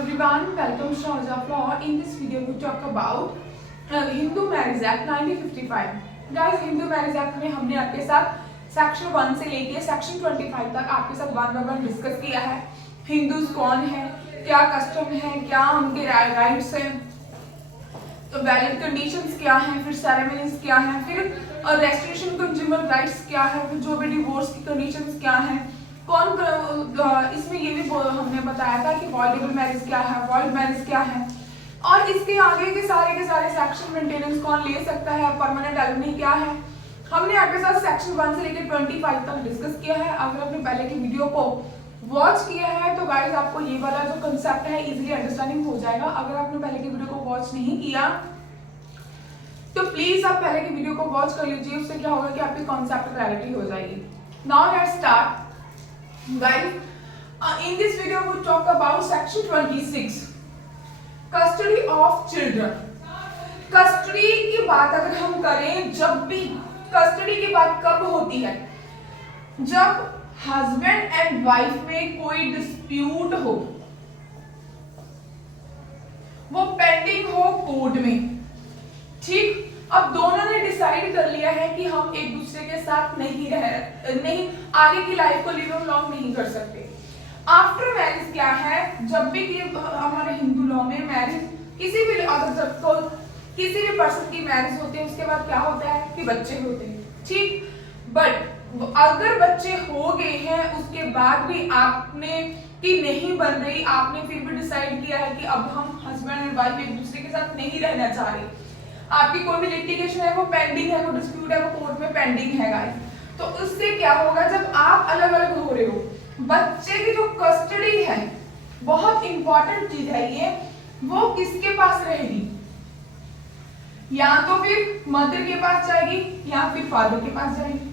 everyone, welcome to Shahja Floor. In this video we talk about Hindu Marriage Act 1955. Guys, Hindu Marriage Act में हमने आपके साथ section 1 से लेके section 25 तक आपके साथ वन बाय वन डिस्कस किया है। हिंदूज कौन है, क्या कस्टम है, क्या उनके राइट्स हैं, तो वैलिड कंडीशंस क्या हैं, फिर सेरेमनीज क्या हैं, फिर रेस्ट्रिक्शन कंज्यूमर राइट्स क्या है, फिर जो भी डिवोर्स की कंडीशंस क्या हैं, कौन इसमें ये भी हमने बताया था कि वॉइडेबल मैरिज क्या है, वॉइड मैरिज क्या है, और इसके आगे के सारे सेक्शन मेंटेनेंस कौन ले सकता है, परमानेंट एलिमनी क्या है। हमने आपके साथ सेक्शन 1 से लेकर 25 तक डिस्कस किया है। अगर आपने पहले की वीडियो को वॉच किया है तो गाइस आपको ये वाला जो कंसेप्ट है इजीली अंडरस्टैंडिंग हो जाएगा। अगर आपने पहले की वीडियो को वॉच नहीं किया तो प्लीज आप पहले की वीडियो को वॉच कर लीजिए, उससे क्या होगा कि आपकी कॉन्सेप्ट क्लैरिटी हो जाएगी। Now let's start guys. In this video we talk about section 26, custody of children. Custody की बात अगर हम करें, जब भी कस्टडी की बात कब होती है, जब हस्बैंड एंड वाइफ में कोई डिस्प्यूट हो, वो पेंडिंग हो कोर्ट में, ठीक। अब दोनों ने डिसाइड कर लिया है कि हम एक दूसरे के साथ नहीं आगे की लाइफ को लिव लॉन्ग नहीं कर सकते। आफ्टर मैरिज क्या है, जब भी हमारे हिंदू लॉ में मैरिज किसी भी पर्सन की मैरिज होती है, उसके बाद क्या होता है कि बच्चे होते हैं, ठीक। बट अगर बच्चे हो गए हैं उसके बाद भी आपने कि नहीं बन रही, आपने फिर भी डिसाइड किया है कि अब हम हस्बैंड एंड वाइफ एक दूसरे के साथ नहीं रहना चाह रहे, आपकी कोई भी लिटिगेशन है वो पेंडिंग है, वो डिस्प्यूट है वो कोर्ट में पेंडिंग है गाइस, तो उससे क्या होगा, जब आप अलग अलग हो रहे हो, बच्चे की जो कस्टडी है, बहुत इंपॉर्टेंट चीज है ये, वो किसके पास रहेगी, या तो फिर मदर के पास जाएगी या फिर फादर के पास जाएगी।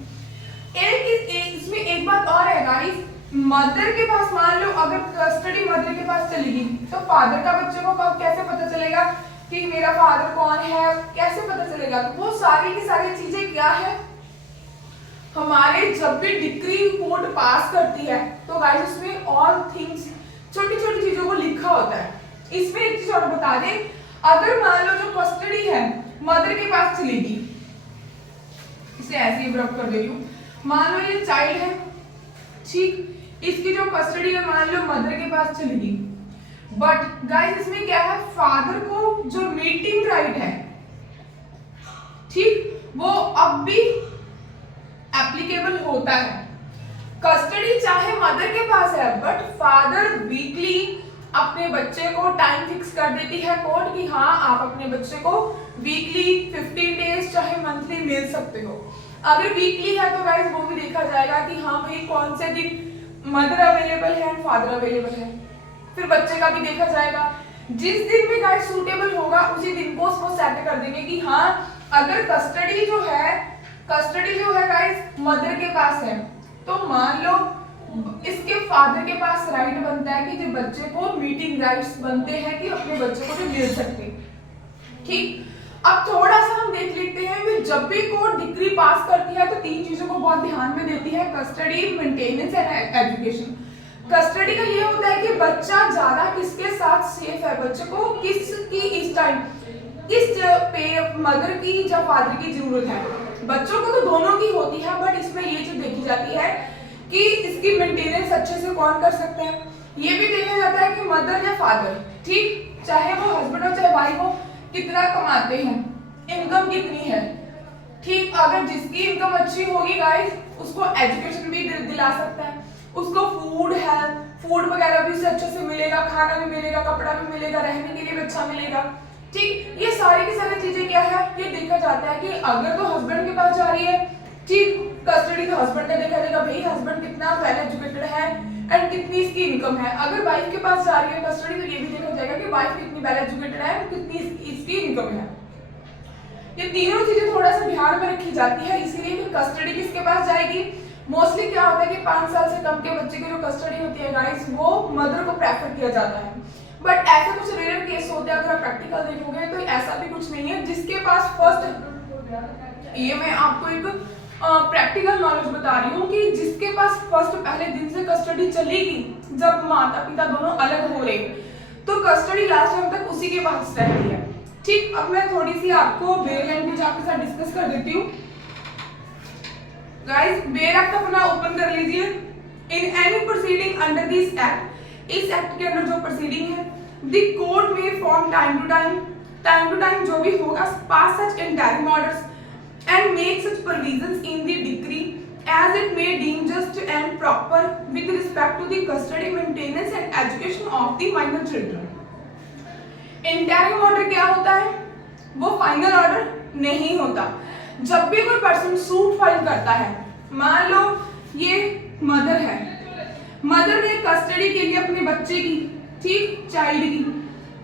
इसमें एक बात और है गाइस, मदर के पास मान लो अगर कस्टडी मदर के पास चलेगी तो फादर का बच्चे को कब कैसे पता चलेगा कि मेरा फादर कौन है, कैसे पता चलेगा। तो वो सारी की सारी चीजें क्या है, हमारे जब भी डिक्री कोर्ट पास करती है तो गाइस उसमें ऑल थिंग्स छोटी छोटी चीजों को लिखा होता है। इसमें एक चीज और बता दें, अगर मान लो जो कस्टडी है मदर के पास चलेगी, इसे ऐसे ही रब कर दे रही हूं, मान लो ये चाइल्ड है, ठीक, इसकी जो कस्टडी है मान लो मदर के पास चलेगी, बट गाइस इसमें क्या है, फादर को जो मीटिंग राइट है, ठीक, वो अब भी एप्लीकेबल होता है। कस्टडी चाहे मदर के पास है बट फादर वीकली अपने बच्चे को टाइम फिक्स कर देती है कोर्ट कि हाँ आप अपने बच्चे को वीकली 15 डेज चाहे मंथली मिल सकते हो। अगर वीकली है तो गाइस वो भी देखा जाएगा कि हाँ भाई कौन से दिन मदर अवेलेबल है एंड फादर अवेलेबल है, फिर बच्चे का भी देखा जाएगा। जिस दिन भी गाइस सूटेबल होगा उसी दिन को उसको सेट कर देंगे कि हाँ अगर कस्टडी जो है गाइस मदर के पास है तो मान लो इसके फादर के पास राइट बनता है कि जो बच्चे को मीटिंग राइट्स बनते हैं कि अपने बच्चे को भी मिल सकते, ठीक। अब थोड़ा सा हम देख लेते हैं कि जब भी कोर्ट डिक्री पास करती है तो तीन चीजों को बहुत ध्यान में देती है, custody, maintenance and education. Custody का ये होता है कि बच्चा ज्यादा किसके साथ सेफ है, बच्चे को किसकी इस टाइम किस पे मदर की या फादर की जरूरत है। बच्चों को तो दोनों की होती है बट इसमें ये चीज देखी जाती है कि इसकी मेंटेनेंस अच्छे से कौन कर सकते हैं, ये भी देखा जाता है कि मदर या फादर, ठीक, चाहे वो हस्बैंड हो चाहे वाइफ हो, कितना कमाते हैं, इनकम कितनी है, ठीक। अगर जिसकी इनकम अच्छी होगी गाइस उसको एजुकेशन भी दिला सकता है, उसको फूड वगैरह भी उससे अच्छे से मिलेगा, खाना भी मिलेगा, कपड़ा भी मिलेगा, रहने के लिए भी अच्छा मिलेगा, ठीक। ये सारी की सारी चीजें क्या है, ये देखा जाता है कि अगर तो हस्बैंड के पास जा रही है, ठीक, कस्टडी तो हस्बैंड का देखा जाएगा, भाई हस्बैंड कितना वेल एजुकेटेड है एंड कितनी इसकी इनकम है। अगर वाइफ के पास जा रही है कस्टडी तो ये भी देखा जाएगा कि वाइफ कितनी वेल एजुकेटेड है, कितनी इसकी इनकम है। ये तीनों चीजें थोड़ा सा ध्यान में रखी जाती है, इसीलिए कि कस्टडी किसके पास जाएगी, मोस्टली क्या होता है कि 5 साल से कम के बच्चे की जो कस्टडी होती है गाइस वो मदर को प्रेफर किया जाता है, बट ऐसा कुछ रेयर केस होते हैं। अगर आप प्रैक्टिकल देखोगे तो ऐसा भी कुछ नहीं है जिसके पास फर्स्ट, ये मैं आपको एक प्रैक्टिकल नॉलेज बता रही हूँ कि जिसके पास फर्स्ट पहले दिन से कस्टडी चलेगी, जब माता पिता दोनों अलग हो रहे तो कस्टडी लास्ट टाइम तक उसी के पास रहती है। ठीक, अब मैं थोड़ी सी आपको बेयर लैंग्वेज आपके साथ डिस्कस कर देती हूँ। गाइस, बेयर एक्ट अपना ओपन कर लीजिए। In any proceeding under this act, इस एक्ट के अंदर जो प्रोसीडिंग है, द कोर्ट में फॉर्म टाइम टू टाइम जो भी होगा, pass such interim orders and make such provisions in the decree as it may deem just and proper with respect to the custody, maintenance and education of the minor children. Interim order क्या होता है? वो final order नहीं होता। जब भी कोई person suit file करता है, मान लो ये मदर है, मदर ने कस्टडी के लिए अपने बच्चे की, ठीक, चाइल्ड की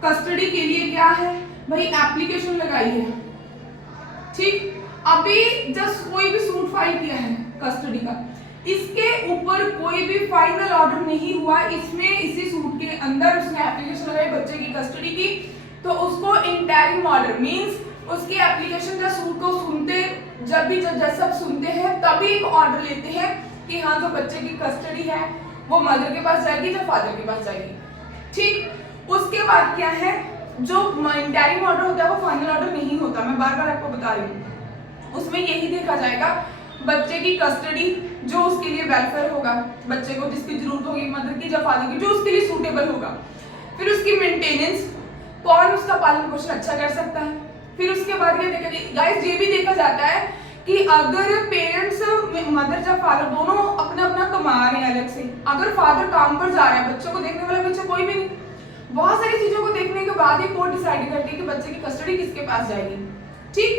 कस्टडी के लिए क्या है भाई, एप्लीकेशन लगाई है। ठीक, अभी जस्ट कोई भी सूट फाइल किया है कस्टडी का, इसके ऊपर कोई भी फाइनल ऑर्डर नहीं हुआ, इसमें इसी सूट के अंदर उसने एप्लीकेशन लगाई बच्चे की कस्टडी की, तो उसको इंटरिम ऑर्डर मींस उसकी एप्लीकेशन का सूट को सुनते, जब भी जज सब सुनते हैं तभी एक ऑर्डर लेते हैं कि हाँ जो बच्चे की कस्टडी है वो मदर के पास जाएगी या फादर के पास जाएगी। ठीक, उसके बाद क्या है, जो इंटरिम ऑर्डर होता है वो फाइनल ऑर्डर नहीं होता, मैं बार बार आपको बता रही हूँ। उसमें यही देखा जाएगा बच्चे की कस्टडी जो उसके लिए वेलफेयर होगा, बच्चे को जिसकी जरूरत होगी मदर की या फादर की, जो उसके लिए सूटेबल होगा। फिर उसकी मेंटेनेंस, कौन उसका पालन पोषण अच्छा कर सकता है। फिर उसके बाद ये देखा गाइस, ये भी देखा जाता है कि अगर पेरेंट्स मदर या फादर दोनों अपना अपना कमा रहे हैं अलग से, अगर फादर काम पर जा रहा है, बच्चों को देखने वाला पीछे कोई भी नहीं, बहुत सारी चीजों को देखने के बाद ही कोर्ट डिसाइड करती है कि बच्चे की कस्टडी किसके पास जाएगी। ठीक,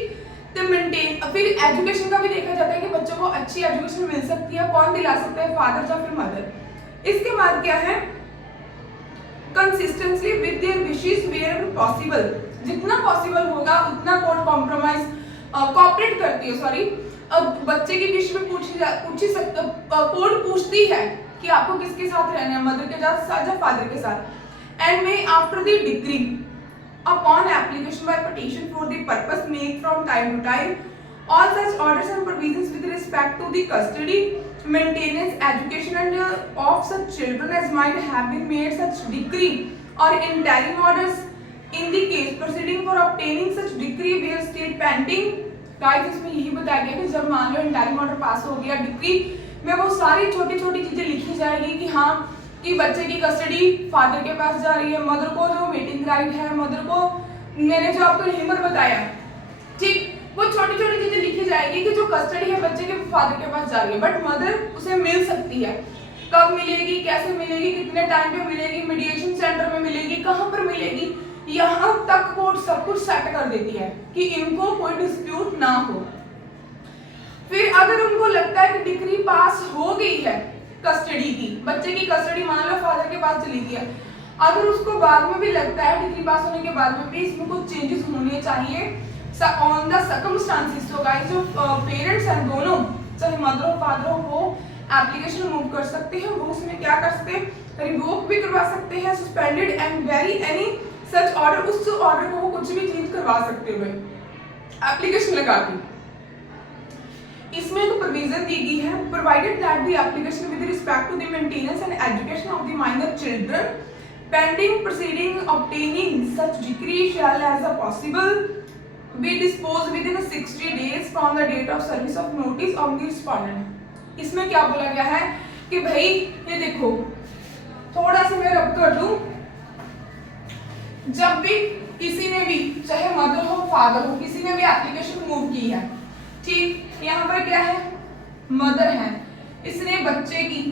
तो मेंटेन, फिर एजुकेशन का भी देखा जाता है कि बच्चों को अच्छी एजुकेशन मिल सकती है, कौन दिला सकता है, फादर या फिर मदर। इसके बाद क्या है, consistently with their wishes where possible, जितना पॉसिबल होगा उतना कोर्ट कॉम्प्रोमाइज कोऑपरेट करती है। सॉरी, अब बच्चे की विश में पूछी सकता, कोर्ट पूछती है कि आपको किसके साथ रहना है, मदर के साथ या फादर के साथ। And may after the decree upon application by petition for the purpose made from time to time, all such orders and provisions with respect to the custody, maintenance, education and of such children as might have been made such decree or interim orders in the case proceeding for obtaining such decree were still pending। Guys, इसमें यही बताया गया कि जब मान लो interim order pass हो गया, decree में वो सारी छोटी छोटी चीजें लिखी जाएगी कि हाँ कि बच्चे की कस्टडी फादर के पास जा रही है, मदर को जो मीटिंग राइट है, मदर को मैंने जो आपको हेमर बताया, ठीक, वो छोटी छोटी चीजें लिखी जाएगी कि जो कस्टडी है बच्चे के फादर के पास जा रही है, बट मदर उसे मिल सकती है, कब मिलेगी, कैसे मिलेगी, कितने टाइम पे मिलेगी, मीडिएशन सेंटर में मिलेगी, कहाँ पर मिलेगी, यहाँ तक कोर्ट सब कुछ सेट कर देती है कि इनको कोई डिस्प्यूट ना हो। फिर अगर उनको लगता है कि डिक्री पास हो गई है कस्टडी की, बच्चे की कस्टडी मान लो फादर के पास चली गई है, अगर उसको बाद में भी लगता है डिग्री पास होने के बाद में भी इसमें कुछ चेंजेस होने चाहिए ऑन द सर्कमस्टांसेस, तो गाइस जो पेरेंट्स हैं दोनों, चाहे मदर हो फादर हो, वो एप्लीकेशन मूव कर सकते हैं, वो उसमें क्या कर सकते हैं, रिवोक भी करवा सकते हैं, suspended and very any such order, उस ऑर्डर को वो कुछ भी चेंज करवा सकते हुए एप्लीकेशन लगा के। इसमें एक प्रोविजन दी गई है, provided that the application with respect to the maintenance and education of the minor children pending proceeding obtaining such decree shall as possible be dispose within 60 days from the date of service of notice on the respondent. इसमें क्या बोला गया है कि भाई ये देखो, थोड़ा सा मैं रब कर दूं, जब भी किसी ने भी, चाहे मदर हो फादर हो, किसी ने भी एप्लीकेशन मूव की है, ठीक, यहाँ पर क्या है, मदर है, इसने बच्चे की,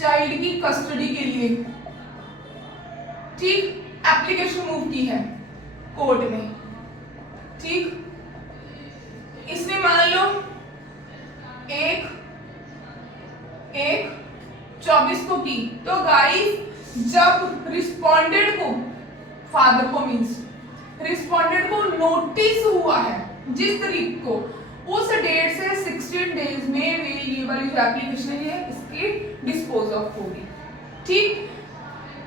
चाइल्ड की कस्टडी के लिए, ठीक, एप्लीकेशन मूव की है कोर्ट में, ठीक, इसने मान लो 1/24 को की, तो गाइस जब रिस्पोंडेंट को, फादर को मींस रिस्पोंडेंट को नोटिस हुआ है जिस तारीख को, उस डेट से 16 डेज में ये वाली जो एप्लीकेशन है इसकी डिस्पोज ऑफ होगी, ठीक।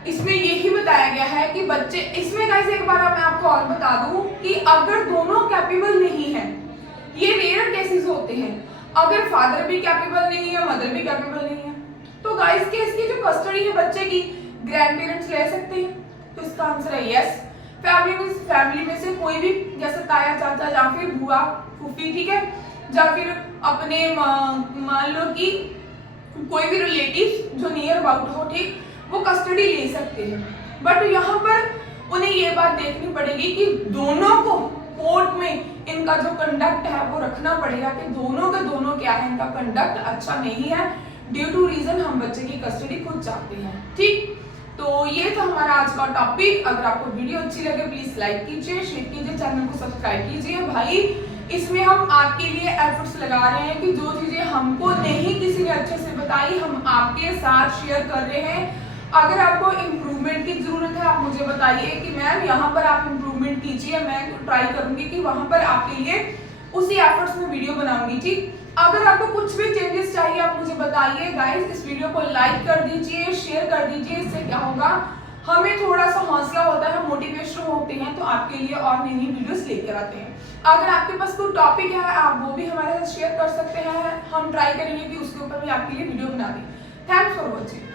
इसमें यही बताया गया है कि बच्चे, इसमें गाइस एक बार मैं आपको और बता दूं कि अगर दोनों कैपेबल नहीं है, ये रेयर केसेस होते हैं, अगर फादर भी कैपेबल नहीं है, मदर भी कैपेबल नहीं है, तो गाइस के इसकी जो कस्टडी है बच्चे की, ग्रैंड पेरेंट्स ले सकते हैं, तो इसका आंसर है यस। फैमिली में से कोई भी, जैसे ताया चाचा या फिर बुआ फूफी, ठीक है, या फिर अपने मान लो कि कोई भी रिलेटिव जो नियर अबाउट हो, ठीक, वो कस्टडी ले सकते हैं। बट यहाँ पर उन्हें ये बात देखनी पड़ेगी कि दोनों को कोर्ट में इनका जो कंडक्ट है वो रखना पड़ेगा कि दोनों के दोनों क्या है, इनका कंडक्ट अच्छा नहीं है, ड्यू टू रीजन हम बच्चे की कस्टडी खुद चाहते हैं। ठीक, तो ये था हमारा आज का टॉपिक। अगर आपको वीडियो अच्छी लगे प्लीज लाइक कीजिए, शेयर कीजिए, चैनल को सब्सक्राइब कीजिए। भाई इसमें हम आपके लिए एफर्ट्स लगा रहे हैं कि जो चीजें हमको नहीं किसी ने अच्छे से बताई हम आपके साथ शेयर कर रहे हैं। अगर आपको इम्प्रूवमेंट की जरूरत है आप मुझे बताइए कि मैम यहाँ पर आप इम्प्रूवमेंट कीजिए, मैं ट्राई करूंगी कि वहां पर आपके लिए उसी एफर्ट्स में वीडियो बनाऊंगी। ठीक, अगर आपको कुछ भी चेंजेस चाहिए आप मुझे बताइए। गाइस इस वीडियो को लाइक कर दीजिए, शेयर कर दीजिए, इससे क्या होगा हमें थोड़ा सा हौसला होता है, मोटिवेशन होते हैं, तो आपके लिए और नई नई वीडियोस लेकर आते हैं। अगर आपके पास कोई टॉपिक है आप वो भी हमारे साथ शेयर कर सकते हैं, हम ट्राई करेंगे कि उसके ऊपर भी आपके लिए वीडियो बना दें। Thanks for watching.